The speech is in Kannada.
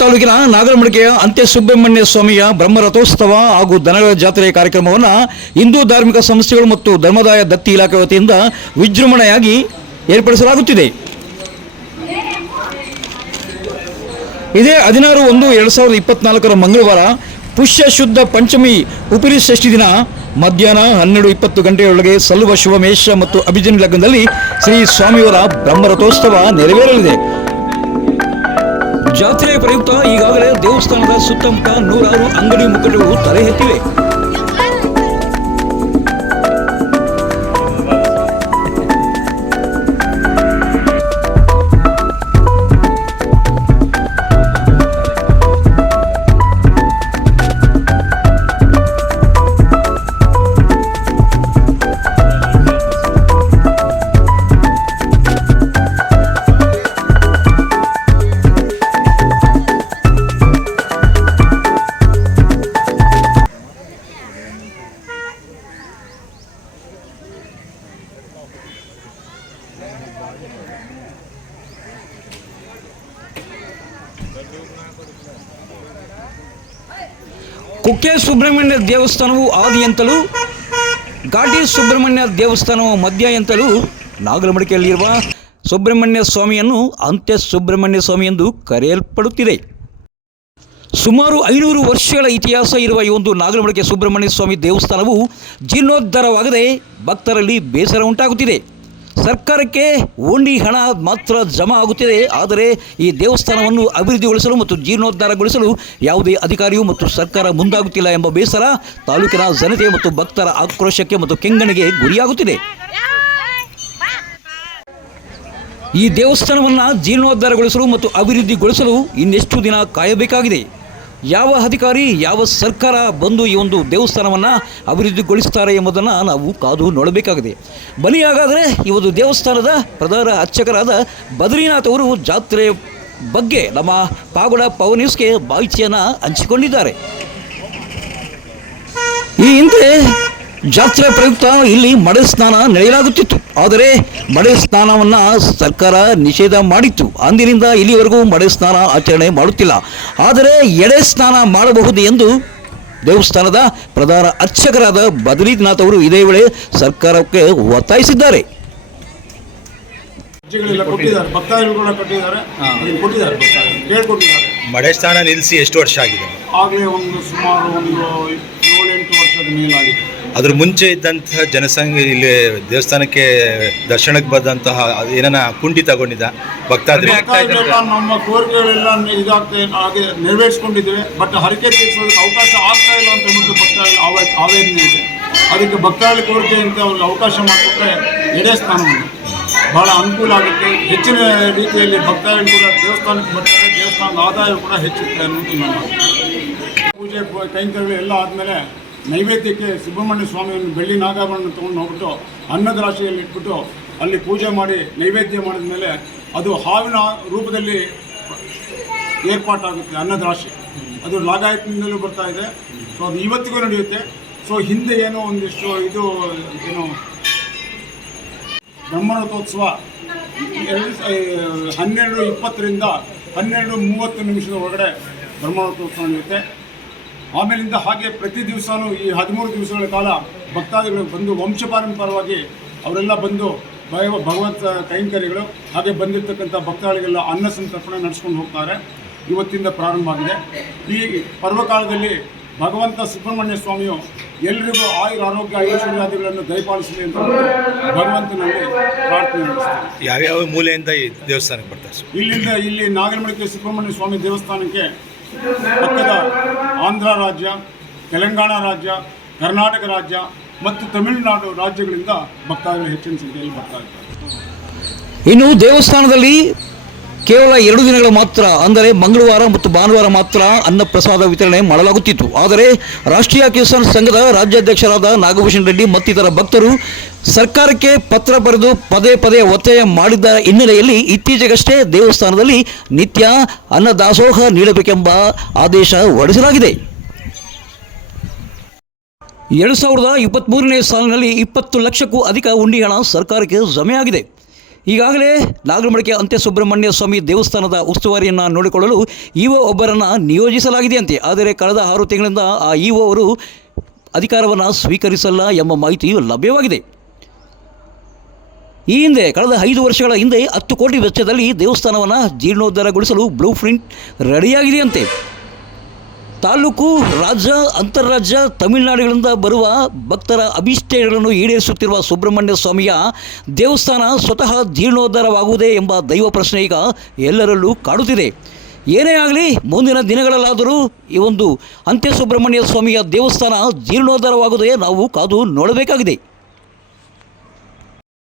ತಾಲೂಕಿನ ನಾಗರಮಡಿಕೆಯ ಅಂತ್ಯ ಸುಬ್ರಹ್ಮಣ್ಯ ಸ್ವಾಮಿಯ ಬ್ರಹ್ಮರಥೋತ್ಸವ ಹಾಗೂ ದನಗಳ ಜಾತ್ರೆಯ ಕಾರ್ಯಕ್ರಮವನ್ನು ಹಿಂದೂ ಧಾರ್ಮಿಕ ಸಂಸ್ಥೆಗಳು ಮತ್ತು ಧರ್ಮದಾಯ ದತ್ತಿ ಇಲಾಖೆ ವತಿಯಿಂದ ವಿಜೃಂಭಣೆಯಾಗಿ ಏರ್ಪಡಿಸಲಾಗುತ್ತಿದೆ. ಇದೇ ಹದಿನಾರು ಒಂದು ಎರಡು ಸಾವಿರದ ಇಪ್ಪತ್ನಾಲ್ಕರ ಮಂಗಳವಾರ ಪುಷ್ಯ ಶುದ್ಧ ಪಂಚಮಿ ಉಪಿರಿ ಷಷ್ಠಿ ದಿನ ಮಧ್ಯಾಹ್ನ ಹನ್ನೆರಡು ಇಪ್ಪತ್ತು ಗಂಟೆಯೊಳಗೆ ಸಲ್ಲುವ ಶುಭಮೇಶ ಮತ್ತು ಅಭಿಜನ್ ಲಗ್ನದಲ್ಲಿ ಶ್ರೀ ಸ್ವಾಮಿಯವರ ಬ್ರಹ್ಮರಥೋತ್ಸವ ನೆರವೇರಲಿದೆ. ಜಾತ್ರೆಯ ಪ್ರಯುಕ್ತ ಈಗಾಗಲೇ ದೇವಸ್ಥಾನದ ಸುತ್ತಮುತ್ತ ನೂರಾರು ಅಂಗಡಿ ಮುಖಂಡರು ತಲೆ ಎತ್ತಿವೆ. ಕುಕ್ಕೆ ಸುಬ್ರಹ್ಮಣ್ಯ ದೇವಸ್ಥಾನವು ಆದಿ ಎಂತಲೂ ಘಾಟಿ ಸುಬ್ರಹ್ಮಣ್ಯ ದೇವಸ್ಥಾನವು ಮಧ್ಯ ಎಂತಲೂ ನಾಗಲಮಡಿಕೆಯಲ್ಲಿರುವ ಸುಬ್ರಹ್ಮಣ್ಯ ಸ್ವಾಮಿಯನ್ನು ಅಂತ್ಯ ಸುಬ್ರಹ್ಮಣ್ಯ ಸ್ವಾಮಿ ಎಂದು ಕರೆಯಲ್ಪಡುತ್ತಿದೆ. ಸುಮಾರು ಐನೂರು ವರ್ಷಗಳ ಇತಿಹಾಸ ಇರುವ ಈ ಒಂದು ನಾಗಲಮಡಿಕೆ ಸುಬ್ರಹ್ಮಣ್ಯ ಸ್ವಾಮಿ ದೇವಸ್ಥಾನವು ಜೀರ್ಣೋದ್ಧಾರವಾಗದೆ ಭಕ್ತರಲ್ಲಿ ಬೇಸರ ಉಂಟಾಗುತ್ತಿದೆ. ಸರ್ಕಾರಕ್ಕೆ ಓಂಡಿ ಹಣ ಮಾತ್ರ ಜಮಾ ಆಗುತ್ತಿದೆ, ಆದರೆ ಈ ದೇವಸ್ಥಾನವನ್ನು ಅಭಿವೃದ್ಧಿಗೊಳಿಸಲು ಮತ್ತು ಜೀರ್ಣೋದ್ಧಾರಗೊಳಿಸಲು ಯಾವುದೇ ಅಧಿಕಾರಿಯು ಮತ್ತು ಸರ್ಕಾರ ಮುಂದಾಗುತ್ತಿಲ್ಲ ಎಂಬ ಬೇಸರ ತಾಲೂಕಿನ ಜನತೆ ಮತ್ತು ಭಕ್ತರ ಆಕ್ರೋಶಕ್ಕೆ ಮತ್ತು ಕೆಂಗಣಿಗೆ ಗುರಿಯಾಗುತ್ತಿದೆ. ಈ ದೇವಸ್ಥಾನವನ್ನು ಜೀರ್ಣೋದ್ಧಾರಗೊಳಿಸಲು ಮತ್ತು ಅಭಿವೃದ್ಧಿಗೊಳಿಸಲು ಇನ್ನೆಷ್ಟು ದಿನ ಕಾಯಬೇಕಾಗಿದೆ? ಯಾವ ಅಧಿಕಾರಿ, ಯಾವ ಸರ್ಕಾರ ಬಂದು ಈ ಒಂದು ದೇವಸ್ಥಾನವನ್ನು ಅಭಿವೃದ್ಧಿಗೊಳಿಸ್ತಾರೆ ಎಂಬುದನ್ನು ನಾವು ಕಾದು ನೋಡಬೇಕಾಗಿದೆ. ಬಲಿಯಾಗಾದರೆ ಈ ಒಂದು ದೇವಸ್ಥಾನದ ಪ್ರಧಾನ ಅರ್ಚಕರಾದ ಬದ್ರಿನಾಥ್ ಅವರು ಜಾತ್ರೆ ಬಗ್ಗೆ ನಮ್ಮ ಪಾಗುಡ ಪವರ್ ನ್ಯೂಸ್ಗೆ ಮಾಹಿತಿಯನ್ನು ಹಂಚಿಕೊಂಡಿದ್ದಾರೆ. ಈ ಹಿಂದೆ ಜಾತ್ರೆ ಪ್ರಯುಕ್ತ ಇಲ್ಲಿ ಮಡೆ ಸ್ನಾನ ನಡೆಯಲಾಗುತ್ತಿತ್ತು. ಆದರೆ ಮಡೆ ಸ್ನಾನವನ್ನು ಸರ್ಕಾರ ನಿಷೇಧ ಮಾಡಿತ್ತು. ಅಂದಿನಿಂದ ಇಲ್ಲಿವರೆಗೂ ಮಡೆ ಸ್ನಾನ ಆಚರಣೆ ಮಾಡುತ್ತಿಲ್ಲ. ಆದರೆ ಎಡೆ ಸ್ನಾನ ಮಾಡಬಹುದು ಎಂದು ದೇವಸ್ಥಾನದ ಪ್ರಧಾನ ಅರ್ಚಕರಾದ ಬದ್ರೀನಾಥ್ ಅವರು ಇದೇ ವೇಳೆ ಸರ್ಕಾರಕ್ಕೆ ಒತ್ತಾಯಿಸಿದ್ದಾರೆ. ಮಡೆ ಸ್ನಾನ ನಿಲ್ಲಿಸಿ ಎಷ್ಟು ವರ್ಷ ಆಗಿದೆ? ಆಗಲೇ ಒಂದು ಸುಮಾರು ಒಂದು ಏಳೆಂಟು ವರ್ಷದ ಮೇಲಾಗಿದೆ. ಅದ್ರ ಮುಂಚೆ ಇದ್ದಂತಹ ಜನಸಂಖ್ಯೆ ಇಲ್ಲಿ ದೇವಸ್ಥಾನಕ್ಕೆ ದರ್ಶನಕ್ಕೆ ಬಂದಂತಹ ಏನನ್ನ ಏನನ ಕುಂಡಿ ತಗೊಂಡಿದ್ದ ಭಕ್ತಾದ್ರಿ ನಮ್ಮ ಕೋರಿಕೆಗಳೆಲ್ಲ ಇದಾಗ್ತಾ ಹಾಗೆ ನೆರವೇರಿಸ್ಕೊಂಡಿದ್ದೇವೆ ಬಟ್ ಹರಕೆ ತೀರಿಸೋದಕ್ಕೆ ಅವಕಾಶ ಆಗ್ತಾ ಇಲ್ಲ ಅಂತ ಹೇಳ್ಬಿಟ್ಟು ಭಕ್ತಾದಿಗಳ ಆವ ಆವೇದನೆ ಇದೆ. ಅದಕ್ಕೆ ಭಕ್ತಾದಿ ಕೋರಿಕೆ ಅಂತ ಅವ್ರಿಗೆ ಅವಕಾಶ ಮಾಡಿಕೊಟ್ರೆ ಎಡೇ ಸ್ಥಾನ ಬಹಳ ಅನುಕೂಲ ಆಗುತ್ತೆ. ಹೆಚ್ಚಿನ ರೀತಿಯಲ್ಲಿ ಭಕ್ತಾದಿಗಳು ಕೂಡ ದೇವಸ್ಥಾನಕ್ಕೆ ಬರ್ತಾರೆ. ದೇವಸ್ಥಾನದ ಆದಾಯ ಕೂಡ ಹೆಚ್ಚುತ್ತೆ ಅನ್ನೋದು ನನ್ನ ಪೂಜೆ ಪ- ಕೈಂಕರ್ಯ ಎಲ್ಲ ಆದಮೇಲೆ ನೈವೇದ್ಯಕ್ಕೆ ಸುಬ್ರಹ್ಮಣ್ಯ ಸ್ವಾಮಿಯನ್ನು ಬೆಳ್ಳಿ ನಾಗಾಭರಣ ತೊಗೊಂಡು ಹೋಗ್ಬಿಟ್ಟು ಅನ್ನದ ರಾಶಿಯಲ್ಲಿ ಇಟ್ಬಿಟ್ಟು ಅಲ್ಲಿ ಪೂಜೆ ಮಾಡಿ ನೈವೇದ್ಯ ಮಾಡಿದ ಮೇಲೆ ಅದು ಹಾವಿನ ರೂಪದಲ್ಲಿ ಏರ್ಪಾಟಾಗುತ್ತೆ, ಅನ್ನದ ರಾಶಿ. ಅದು ಲಾಗಾಯತ್ನಿಂದಲೂ ಬರ್ತಾ ಇದೆ. ಸೊ ಅದು ಇವತ್ತಿಗೂ ನಡೆಯುತ್ತೆ. ಸೊ ಹಿಂದೆ ಏನೋ ಒಂದಿಷ್ಟು ಇದು, ಏನು, ಬ್ರಹ್ಮರಥೋತ್ಸವ ಹನ್ನೆರಡು ಇಪ್ಪತ್ತರಿಂದ ಹನ್ನೆರಡು ಮೂವತ್ತು ನಿಮಿಷದ ಒಳಗಡೆ ಬ್ರಹ್ಮರಥೋತ್ಸವ ನಡೆಯುತ್ತೆ. ಆಮೇಲಿಂದ ಹಾಗೆ ಪ್ರತಿ ದಿವಸನೂ ಈ ಹದಿಮೂರು ದಿವಸಗಳ ಕಾಲ ಭಕ್ತಾದಿಗಳು ಬಂದು ವಂಶಪಾರಂಪರವಾಗಿ ಅವರೆಲ್ಲ ಬಂದು ಭಯ ಭಗವಂತ ಕೈಂಕರ್ಯಗಳು ಹಾಗೆ ಬಂದಿರತಕ್ಕಂಥ ಭಕ್ತಾದಿಗಳಿಗೆಲ್ಲ ಅನ್ನ ಸಂತರ್ಪಣೆ ನಡೆಸ್ಕೊಂಡು ಹೋಗ್ತಾರೆ. ಇವತ್ತಿಂದ ಪ್ರಾರಂಭ ಆಗಿದೆ. ಈ ಪರ್ವಕಾಲದಲ್ಲಿ ಭಗವಂತ ಸುಬ್ರಹ್ಮಣ್ಯ ಸ್ವಾಮಿಯು ಎಲ್ರಿಗೂ ಆಯುರ ಆರೋಗ್ಯ ಐಶ್ವರ್ಯಾದಿಗಳನ್ನು ದಯಪಾಲಿಸಲಿ ಅಂತ ಭಗವಂತನಲ್ಲಿ ಪ್ರಾರ್ಥನೆ ನಡೆಸ್ತಾರೆ. ಯಾವ್ಯಾವ ಮೂಲೆಯಿಂದ ಈ ದೇವಸ್ಥಾನಕ್ಕೆ ಬರ್ತಾರೆ? ಇಲ್ಲಿಂದ ಇಲ್ಲಿ ನಾಗರಮಡಿಕೆ ಸುಬ್ರಹ್ಮಣ್ಯ ಸ್ವಾಮಿ ದೇವಸ್ಥಾನಕ್ಕೆ ಪಕ್ಕದ ಆಂಧ್ರ ರಾಜ್ಯ, ತೆಲಂಗಾಣ ರಾಜ್ಯ, ಕರ್ನಾಟಕ ರಾಜ್ಯ ಮತ್ತು ತಮಿಳುನಾಡು ರಾಜ್ಯಗಳಿಂದ ಭಕ್ತಾದಿಗಳು ಹೆಚ್ಚಿನ ಸಂಖ್ಯೆಯಲ್ಲಿ ಬರ್ತಾ ಇದ್ದಾರೆ. ಇನ್ನು ದೇವಸ್ಥಾನದಲ್ಲಿ ಕೇವಲ ಎರಡು ದಿನಗಳು ಮಾತ್ರ, ಅಂದರೆ ಮಂಗಳವಾರ ಮತ್ತು ಭಾನುವಾರ ಮಾತ್ರ ಅನ್ನಪ್ರಸಾದ ವಿತರಣೆ ಮಾಡಲಾಗುತ್ತಿತ್ತು. ಆದರೆ ರಾಷ್ಟ್ರೀಯ ಕಿಸಾನ್ ಸಂಘದ ರಾಜ್ಯಾಧ್ಯಕ್ಷರಾದ ನಾಗಭೂಷಣ ರೆಡ್ಡಿ ಮತ್ತಿತರ ಭಕ್ತರು ಸರ್ಕಾರಕ್ಕೆ ಪತ್ರ ಬರೆದು ಪದೇ ಪದೇ ಒತ್ತಾಯ ಮಾಡಿದ್ದ ಹಿನ್ನೆಲೆಯಲ್ಲಿ ಇತ್ತೀಚೆಗಷ್ಟೇ ದೇವಸ್ಥಾನದಲ್ಲಿ ನಿತ್ಯ ಅನ್ನದಾಸೋಹ ನೀಡಬೇಕೆಂಬ ಆದೇಶ ಹೊರಡಿಸಲಾಗಿದೆ. ಎರಡು ಸಾವಿರದ ಇಪ್ಪತ್ತ್ಮೂರನೇ ಸಾಲಿನಲ್ಲಿ ಇಪ್ಪತ್ತು ಲಕ್ಷಕ್ಕೂ ಅಧಿಕ ಉಂಡಿ ಹಣ ಸರ್ಕಾರಕ್ಕೆ ಜಮೆಯಾಗಿದೆ. ಈಗಾಗಲೇ ನಾಗರಮಡಿಕೆ ಅಂತ್ಯ ಸುಬ್ರಹ್ಮಣ್ಯ ಸ್ವಾಮಿ ದೇವಸ್ಥಾನದ ಉಸ್ತುವಾರಿಯನ್ನು ನೋಡಿಕೊಳ್ಳಲು ಇಒ ಒಬ್ಬರನ್ನು ನಿಯೋಜಿಸಲಾಗಿದೆಯಂತೆ. ಆದರೆ ಕಳೆದ ಆರು ತಿಂಗಳಿಂದ ಆ ಇಒ ಅವರು ಅಧಿಕಾರವನ್ನು ಸ್ವೀಕರಿಸಲ್ಲ ಎಂಬ ಮಾಹಿತಿಯು ಲಭ್ಯವಾಗಿದೆ. ಈ ಹಿಂದೆ ಕಳೆದ ಐದು ವರ್ಷಗಳ ಹಿಂದೆ ಹತ್ತು ಕೋಟಿ ವೆಚ್ಚದಲ್ಲಿ ದೇವಸ್ಥಾನವನ್ನು ಜೀರ್ಣೋದ್ಧಾರಗೊಳಿಸಲು ಬ್ಲೂ ಪ್ರಿಂಟ್ ರೆಡಿಯಾಗಿದೆಯಂತೆ. ತಾಲೂಕು, ರಾಜ್ಯ ಅಂತಾರಾಜ್ಯ ತಮಿಳುನಾಡುಗಳಿಂದ ಬರುವ ಭಕ್ತರ ಅಭಿಷ್ಟೆಗಳನ್ನು ಈಡೇರಿಸುತ್ತಿರುವ ಸುಬ್ರಹ್ಮಣ್ಯ ಸ್ವಾಮಿಯ ದೇವಸ್ಥಾನ ಸ್ವತಃ ಜೀರ್ಣೋದ್ಧಾರವಾಗುವುದೇ ಎಂಬ ದೈವ ಪ್ರಶ್ನೆ ಈಗ ಎಲ್ಲರಲ್ಲೂ ಕಾಡುತ್ತಿದೆ. ಏನೇ ಆಗಲಿ, ಮುಂದಿನ ದಿನಗಳಲ್ಲಾದರೂ ಈ ಒಂದು ಅಂತ್ಯ ಸುಬ್ರಹ್ಮಣ್ಯ ಸ್ವಾಮಿಯ ದೇವಸ್ಥಾನ ಜೀರ್ಣೋದ್ಧಾರವಾಗುವುದೇ ನಾವು ಕಾದು ನೋಡಬೇಕಾಗಿದೆ.